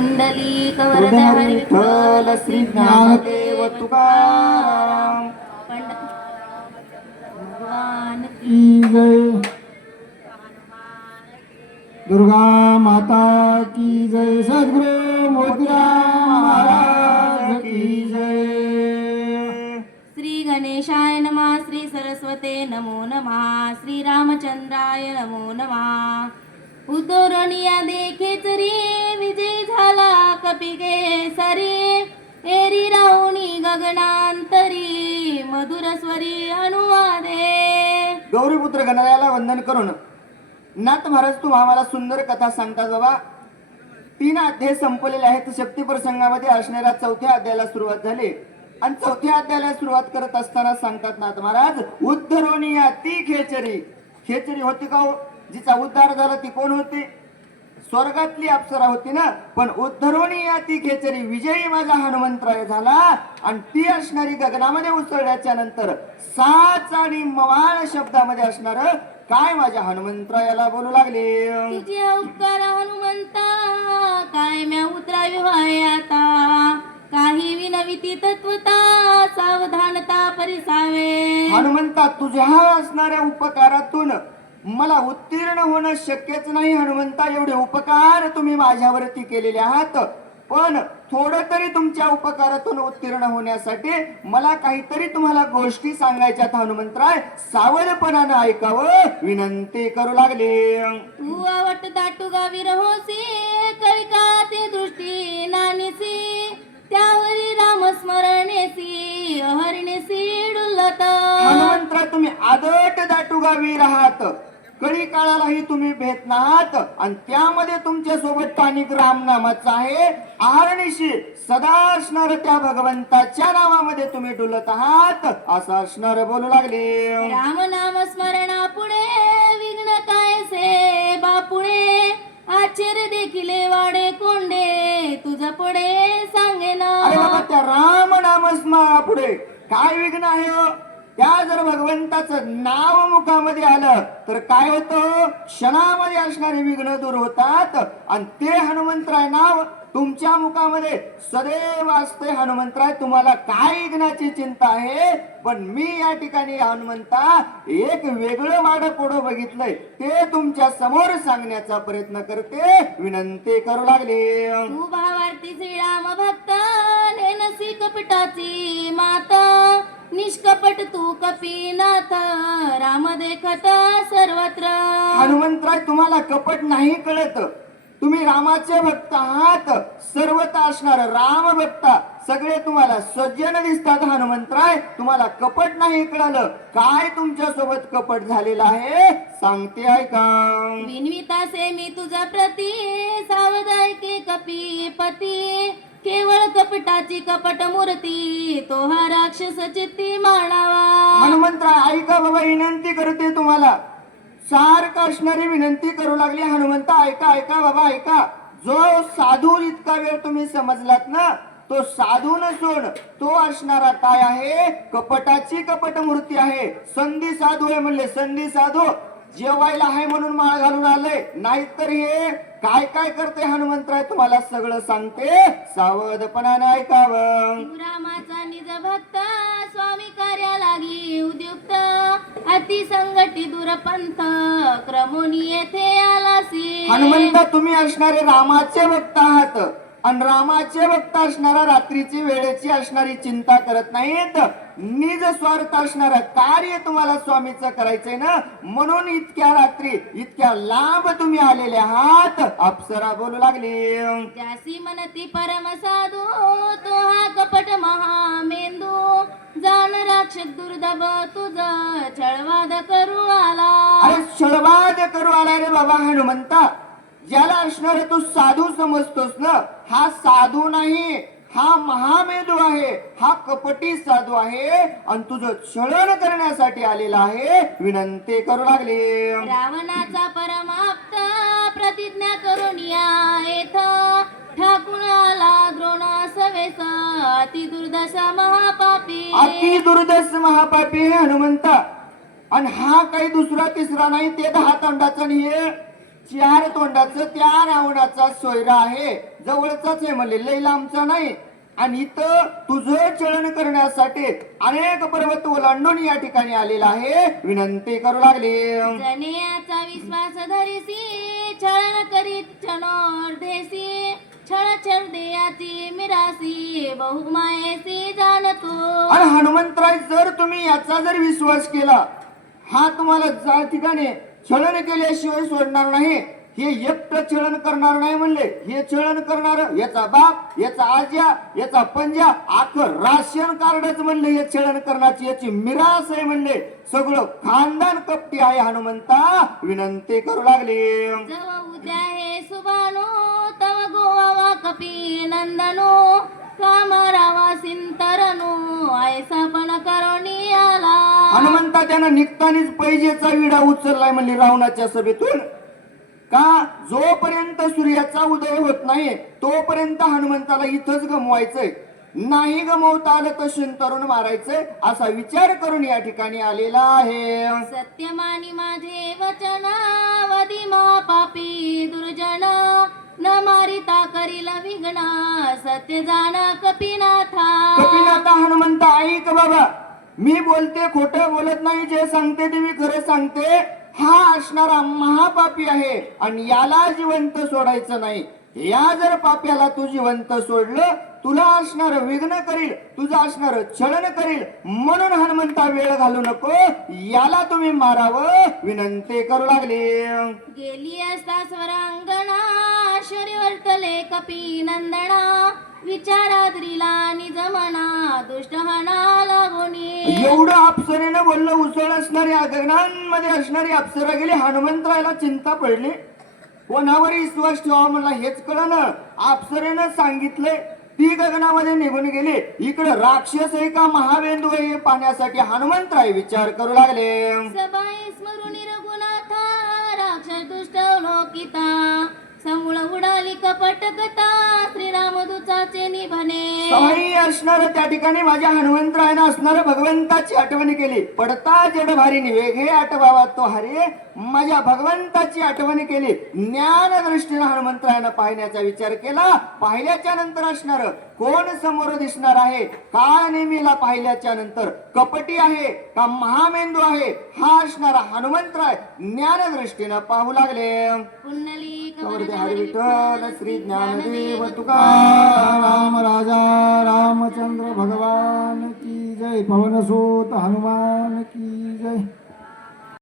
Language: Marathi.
पुंडलीक वरद हरी विठ्ठल श्री ज्ञानदेव तुकाराम भगवान की जय। दुर्गा माता की जय। सद्गुरु मोतीराम महाराज की जय। श्री गणेशाय नमः श्री सरस्वते नमो नमः श्री रामचंद्राय नमो नमः। उतरणिया देखे तरी विजय पिगे सरी एरी राहुणी गगनांतरी मधुर स्वरी अनुवादे. गौरीपुत्र गणरायाला वंदन करून नाथ महाराज तू आम्हाला सुंदर कथा सांगता बाबा तीन अध्याय संपलेले आहेत. शक्ती प्रसंगामध्ये असणाऱ्या चौथ्या अध्यायाला सुरुवात झाली. आणि चौथ्या अध्यायाला सुरुवात करत असताना सांगतात नाथ महाराज उद्धरोनी या ती खेचरी. खेचरी होती का हो? जिचा उद्धार झाला ती कोण होती? स्वर्गातली अप्सरा होती ना? पण उद्धरोनी या ती खेचरी विजयी माझा हनुमंतराय झाला. आणि ती असणारी गगनामध्ये उसळल्याच्या नंतर साच आणि मवाळ शब्दामध्ये असणार काय माझ्या हनुमंतरायाला बोलू लागले? तुझे उपकार हनुमंता काय म्या उतरावी व्हाय आता? काही विनविती तत्वता सावधानता परिसावे. हनुमंता तुझ्या असणाऱ्या उपकारातून मला उत्तीर्ण होणं शक्यच नाही हनुमंता एवढे उपकार तुम्ही माझ्यावरती केलेले आहात. पण थोडं तरी तुमच्या उपकारातून उत्तीर्ण होण्यासाठी मला काहीतरी तुम्हाला गोष्टी सांगायच्यात हनुमंतराय. सावधपणानं ऐकावं. विनंती करू लागले. तू आवट दाटू गावी रहोसी कविका ते दृष्टी नानीसी. त्यावरी रामस्मरणेसी डुलत. हनुमंतराय तुम्ही आदट दाटुगावी राहात. कळी काळालाही तुम्ही भेट नाहात आणि त्यामध्ये तुमच्यासोबत टानिक राम नामाचा आहे. आरणीशी सदा असणार त्या भगवंताच्या नावामध्ये तुम्ही डुलत आहात. असं असणार बोलू लागले. राम नाम स्मरणा पुढे विघ्न काय से बापुळे आश्चर्य देखिले वाडे कोंडे तुझ पुढे सांगेन. अरे बाबा त्या राम नाम स्मरा पुढे. काय विघ्न आहे हो? त्या जर भगवंताचं नाव मुखामध्ये आलं तर काय होतं? क्षणामध्ये असणारे विघ्न दूर होतात. आणि ते हनुमंतराय नाव तुमच्या मुखामध्ये सदैव असते हनुमंतराय. तुम्हाला काय विघ्नाची चिंता आहे? पण मी या ठिकाणी हनुमंता एक वेगळं माड पुढं बघितलंय. ते तुमच्यासमोर सांगण्याचा प्रयत्न करते. विनंती करू लागले. तू भावार्थी श्रीराम भक्त नेनसी माता. निष्कपट तू कपीनाथ राम देखत सर्वत्र. हनुमंतराय तुम्हाला कपट नाही कळत. तुम्ही रामाचे भक्त आहात. सर्वता असणार राम भक्ता. सगळे तुम्हाला सज्जन दिसतात हनुमंतराय. तुम्हाला कपट नाही कळालं. काय तुमच्यासोबत कपट झालेलं आहे? सांगते ऐका. विनवितासे मी तुझा प्रती. सावधाय के कपी पती केवळ कपटाची कपट मूर्ती तो हा राक्षस चित्ती मानावा. हनुमंतराय ऐका बाबा विनंती करते तुम्हाला. सारखं असणारी विनंती करू लागली. हनुमंत ऐका ऐका बाबा ऐका. जो साधू इतका वेळ तुम्ही समजलात ना तो साधू नसून तो असणारा काय आहे? कपटाची कपट मूर्ती आहे. संधी साधू आहे म्हणले. संधी साधू. जेवायला आहे म्हणून माळ घालून आले. नाहीतर हे काय काय करते हनुमंतराय तुम्हाला सगळं सांगते. सावधपणाने ऐकावं. रामाचा निज भक्त स्वामी कार्या लागी उद्युक्त अति संगटी दुरपंथ क्रमोनी येथे आलासी. हनुमंत तुम्ही असणारे रामाचे भक्त आहात. आणि रामाचे भक्त असणारा रात्रीची वेळेची असणारी चिंता करत नाहीत. निज स्वार्थ असणार कार्य तुम्हाला स्वामीचं करायचंय ना? म्हणून इतक्या रात्री इतक्या लांब तुम्ही आलेले आहात. अप्सरा बोलू लागले. त्यासी मनती परम साधू तो हा कपट महामेंदू. जाण राक्षस दुर्दभ तुझ छळवाद करू आला. अरे शळवाद करू आला रे बाबा हनुमंता. ज्याला असणार तू साधू समजतोस ना? हा साधू नाही. हा महामेधू आहे. हा कपटी साधू आहे. आणि तुझं छळण करण्यासाठी आलेला आहे. विनंती करू लागले. रावणाचा परमाप्त प्रतिज्ञा करून या येथ. द्रोणा सवेस अति दुर्दशा महापापी. अति दुर्दश महापापी हनुमंता. आणि हा काही दुसरा तिसरा नाही ते दहा तोंडाचा नाही हे चार तोंडाचं त्या रावणाचा सोयरा आहे. जवळचाच आहे म्हणले लई लांबचा नाही. आणि इथं तुझं चलन करण्यासाठी अनेक पर्वत ओलांडून या ठिकाणी आलेला आहे. विनंती करू लागले. जनेयाचा विश्वास धरिसी छळण करीत क्षणोर्धेसी छळ छळ देयाची मिरासी बहुमायेसी जाणतो आणि हनुमंतराय जर तुम्ही याचा जर विश्वास केला हा तुम्हाला जा ठिकाणी छळन केल्याशिवाय सोडणार नाही. हे एकटं छळन करणार नाही म्हणले. हे छळन करणार याचा बाप याचा आज्या याचा पंजा आख राशन कार्डच म्हणले हे छळन करण्याची. याची मिरास आहे म्हणले. सगळं खानदान कपटी आहे हनुमंता. विनंती करू लागले. उद्या हे सुबानो तव गोवा कपी नंदनो कामरावा सिंतरनो ऐसा पण करोनी आला. हनुमंता त्यानं निघतानीच पैजेचा विडा उचललाय म्हणले रावणाच्या सभेतून. का? जोपर्यंत सूर्याचा उदय होत नाही तोपर्यंत हनुमंताला इथंच गमवायचंय. नाही गमवता आलं तर शिंतरून मारायचंय असा विचार करून या ठिकाणी आलेला आहे. सत्यमानी माझे वचन वदी पापी दुर्जन न मारिता करील विघ्न सत्य जाण कपिनाथा. कपिनाथा हनुमंत ऐक बाबा. मी बोलते खोट बोलत नाही जे सांगते ते मी खरं सांगते. हा असणारा महापापी आहे आणि याला जिवंत सोडायचं नाही. या जर पाप्याला तू जिवंत सोडलं तुला असणार विघ्न करील तुझं असणार छळन करील. म्हणून हनुमंता वेळ घालू नको याला तुम्ही मारावं विनंती करू लागले. गेली असता स्वरांगणा वर्तले कपी नंदना विचाराद्रीला निजमना दुष्ट हना लागोनी एवढं अप्सरेनं बोललं उसळ असणारी गगनांमध्ये असणारी अप्सरा गेली हनुमंतरायला चिंता पडली. कोणावर विश्वास ठेवा म्हणला हेच कळलं. अप्सरेनं सांगितलंय ती गगनामध्ये निघून गेली. इकडे राक्षस आहे का महावेंदू आहे हे पाहण्यासाठी हनुमंतराय विचार करू लागले. सबाई स्मरुणी रघुनाथा राक्षस दुष्ट लोकिता समूळ उडाली कपट कथा श्रीराम निभने सवाई असणार त्या ठिकाणी माझ्या हनुमंतरायनं असणार भगवंताची आठवण केली. पडता जड भारी वेगळे आठवावा तो हरे. माझ्या भगवंताची आठवण केली. ज्ञान दृष्टीनं हनुमंतरायनं पाहण्याचा विचार केला. पाहिल्याच्या नंतर असणार कोण समोर दिसणार आहे? काळ नेमीला पाहिल्याच्या नंतर कपटी आहे का महामेंदू आहे? हा असणारा हनुमंतराय. ज्ञान दृष्टीनं पाहू लागले. विठ्ठल श्री ज्ञानदेव तुका. राम राजा रामचंद्र भगवान की जय. पवन सूत हनुमान की जय.